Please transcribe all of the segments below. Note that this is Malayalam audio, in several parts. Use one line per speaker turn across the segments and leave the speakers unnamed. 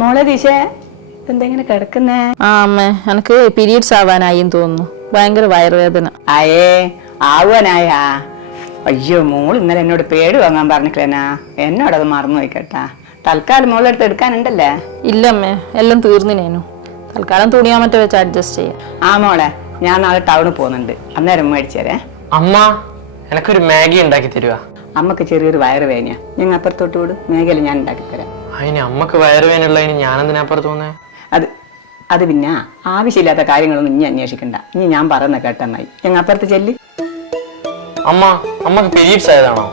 മോളെ ദിശേ എന്തെങ്ങനെ കിടക്കുന്നേ?
ആ അമ്മേ എനിക്ക് പീരീഡ്സ് ആവാനായി തോന്നുന്നു. ഭയങ്കര വയറുവേദന.
ആയേ ആവാനായാ അയ്യോ മോൾ ഇന്നലെ എന്നോട് പേട് വാങ്ങാൻ പറഞ്ഞിട്ടില്ലേനാ എന്നോടത് മറന്നു പോയിക്കട്ടാ തൽക്കാലം മോളെ മോളെടുത്ത് എടുക്കാനുണ്ടല്ലേ?
ഇല്ല അമ്മേ എല്ലാം തീർന്നിനേനു. തൽക്കാലം തുണിയാൻ മറ്റേ വെച്ച് അഡ്ജസ്റ്റ് ചെയ്യാം.
ആ മോളെ ഞാൻ നാളെ ടൗണിൽ പോകുന്നുണ്ട്. അന്നേരം മേടിച്ചേരേ
അമ്മ എനക്കൊരു മാഗി ഉണ്ടാക്കി തരുവാ.
അമ്മയ്ക്ക് ചെറിയൊരു വയറ് വേനയാ ഞങ്ങൾ അപ്പുറത്തോട്ട് വിടും. മേഖല ഞാൻ ഉണ്ടാക്കി തരാം.
അതിന് അമ്മയ്ക്ക് വയറുവേനുള്ളതിന് ഞാനെന്തിനാ അപ്പുറത്ത് തോന്നേ
അത് അത് പിന്നെ ആവശ്യമില്ലാത്ത കാര്യങ്ങളൊന്നും ഇനി അന്വേഷിക്കണ്ട. ഇനി ഞാൻ പറയുന്ന കേട്ടെന്നായി ഞങ്ങൾ അപ്പുറത്ത് ചെല്ല്.
അമ്മ അമ്മയ്ക്ക് പീരീഡ്സ് ആയതാണോ?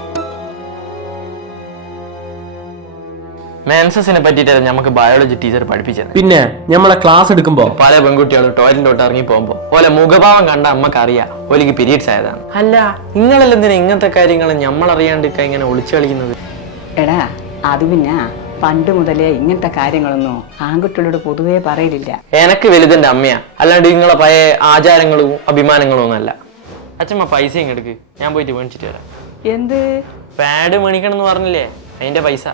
മെൻസസിനെ പറ്റിയിട്ട് നമുക്ക് ബയോളജി ടീച്ചർ പഠിപ്പിച്ചത്.
പിന്നെ നമ്മളെ ക്ലാസ് എടുക്കുമ്പോ?
പല പെൺകുട്ടികളും ടോയ്ലറ്റിലോട്ട് ഇറങ്ങി പോകുമ്പോ ഓലെ മുഖഭാവം കണ്ട അമ്മയ്ക്ക് അറിയാം ഓലിക്ക് പീരീഡ്സ് ആയതാണ്. അല്ല നിങ്ങളെല്ലാം ഇങ്ങനത്തെ കാര്യങ്ങൾ നമ്മൾ അറിയാണ്ട് ഇങ്ങനെ ഒളിച്ചു കളിക്കുന്നത്?
എടാ അത് പിന്നെ പണ്ട് മുതലേ ഇങ്ങനത്തെ കാര്യങ്ങളൊന്നും ആൺകുട്ടികളോട് പൊതുവേ പറയലില്ല.
എനക്ക് വലുതെന്റെ അമ്മയാ. അല്ലാണ്ട് നിങ്ങളെ പഴയ ആചാരങ്ങളും അഭിമാനങ്ങളും ഒന്നല്ല അച്ഛമ്മ പൈസ ഇങ്ങെടുക്ക് ഞാൻ പോയിട്ട് മേടിച്ചിട്ട് വരാം.
എന്ത്?
പാഡ് മേടിക്കണം എന്ന് പറഞ്ഞില്ലേ? അതിന്റെ പൈസ.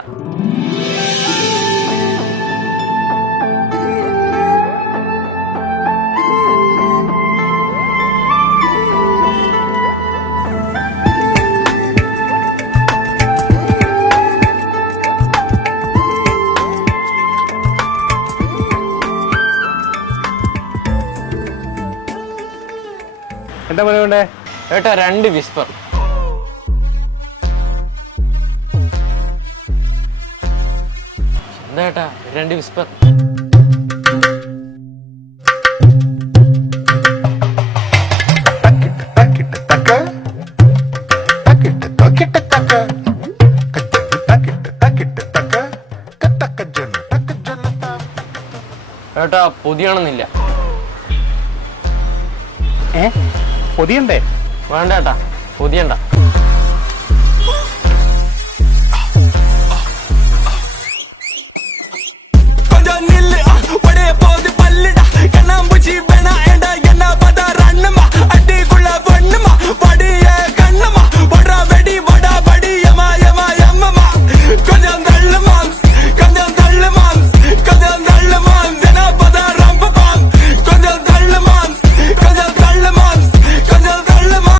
എന്താ പറയണ്ടേ
ഏട്ടാ രണ്ട് വിസ്പർ. എന്താട്ടാ രണ്ട് വിസ്പർ? ഏട്ടാ പൊതിയാണെന്നില്ല.
ഏ? പൊതിയണ്ടേ?
വേണ്ട ഏട്ടാ പുതിയണ്ട.